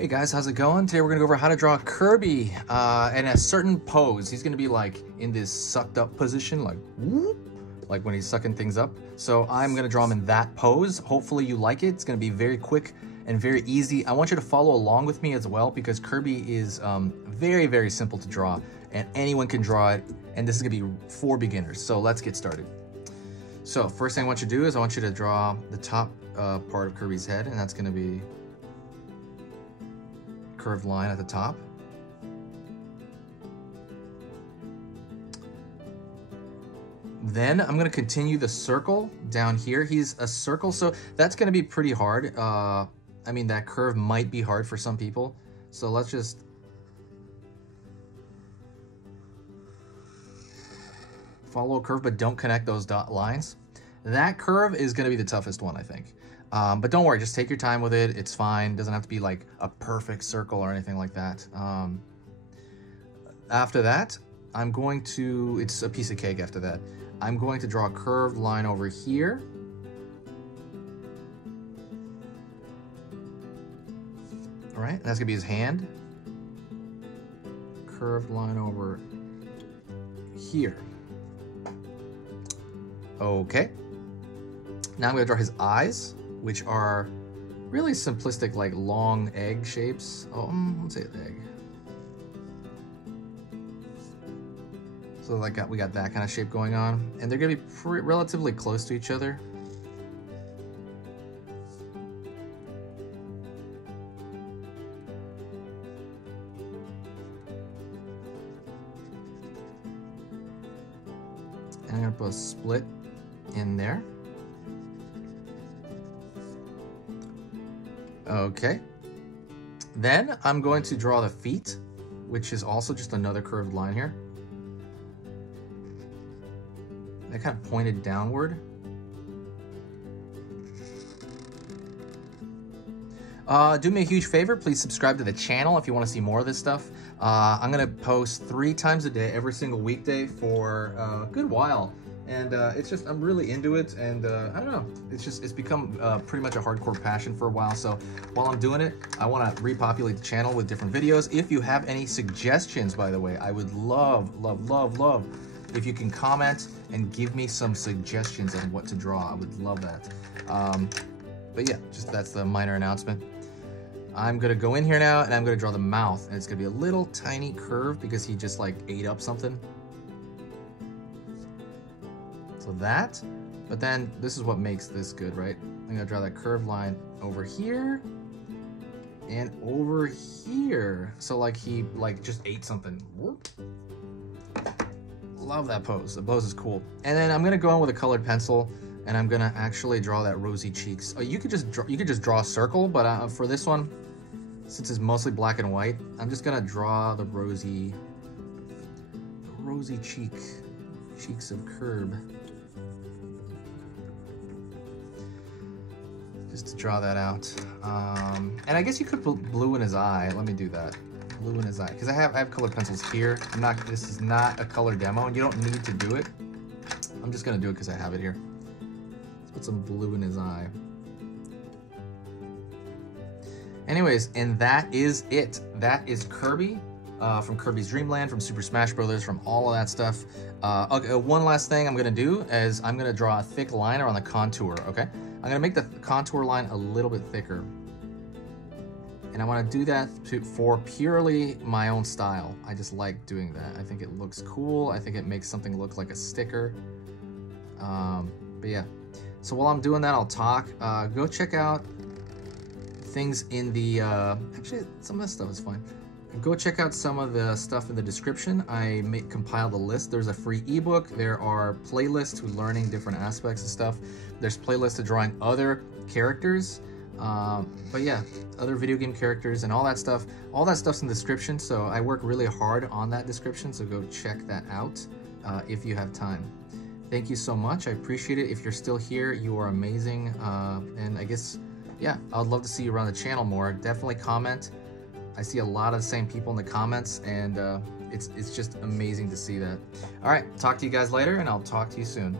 Hey guys, how's it going? Today we're gonna go over how to draw Kirby in a certain pose. He's gonna be like in this sucked up position, like whoop, like when he's sucking things up. So I'm gonna draw him in that pose. Hopefully you like it. It's gonna be very quick and very easy. I want you to follow along with me as well because Kirby is very, very simple to draw and anyone can draw it. And this is gonna be for beginners. So let's get started. So first thing I want you to do is I want you to draw the top part of Kirby's head, and that's gonna be curved line at the top. Then I'm going to continue the circle down here. He's a circle, so that's going to be pretty hard. I mean, that curve might be hard for some people. So let's just follow a curve, but don't connect those dot lines. That curve is going to be the toughest one, I think. But don't worry, just take your time with it. It's fine. It doesn't have to be like a perfect circle or anything like that. After that, I'm going to, it's a piece of cake after that. I'm going to draw a curved line over here. All right, that's gonna be his hand. Curved line over here. Okay. Now I'm gonna draw his eyes, which are really simplistic, like long egg shapes. Oh, let's say an egg. So like we got that kind of shape going on, and they're gonna be relatively close to each other. And I'm gonna put a split in there. Okay, then I'm going to draw the feet, which is also just another curved line here. They're kind of pointed downward. Do me a huge favor, please subscribe to the channel if you want to see more of this stuff. I'm gonna post 3 times a day, every single weekday for a good while. And it's just, I'm really into it, and I don't know, it's become pretty much a hardcore passion for a while. So while I'm doing it, I want to repopulate the channel with different videos. If you have any suggestions, by the way, I would love if you can comment and give me some suggestions on what to draw. I would love that. But yeah, just that's the minor announcement. I'm gonna go in here now and I'm gonna draw the mouth, and it's gonna be a little tiny curve because he just like ate up something. So that, but then this is what makes this good, right? I'm gonna draw that curved line over here and over here. So like he like just ate something. Whoop. Love that pose. The pose is cool. And then I'm gonna go in with a colored pencil and I'm gonna actually draw that rosy cheeks. Oh, you could just draw a circle, but for this one, since it's mostly black and white, I'm just gonna draw the rosy cheeks of Kirby. Just to draw that out. And I guess you could put blue in his eye. Let me do that. Blue in his eye. Because I have colored pencils here. This is not a color demo, and you don't need to do it. I'm just gonna do it because I have it here. Let's put some blue in his eye. Anyways, and that is it. That is Kirby. From Kirby's Dream Land, from Super Smash Brothers, from all of that stuff. Okay, one last thing I'm gonna do is I'm gonna draw a thick line around the contour, okay? I'm gonna make the contour line a little bit thicker. And I wanna do that for purely my own style. I just like doing that. I think it looks cool. I think it makes something look like a sticker. But yeah, so while I'm doing that, I'll talk. Go check out things in the, actually some of this stuff is fine. Go check out some of the stuff in the description. I compiled a list. There's a free ebook. There are playlists to learning different aspects of stuff. There's playlists to drawing other characters. But yeah, other video game characters and all that stuff. All that stuff's in the description, so I work really hard on that description, so go check that out if you have time. Thank you so much. I appreciate it. If you're still here, you are amazing. And I guess, yeah, I would love to see you around the channel more. Definitely comment. I see a lot of the same people in the comments, and it's just amazing to see that. All right, talk to you guys later, and I'll talk to you soon.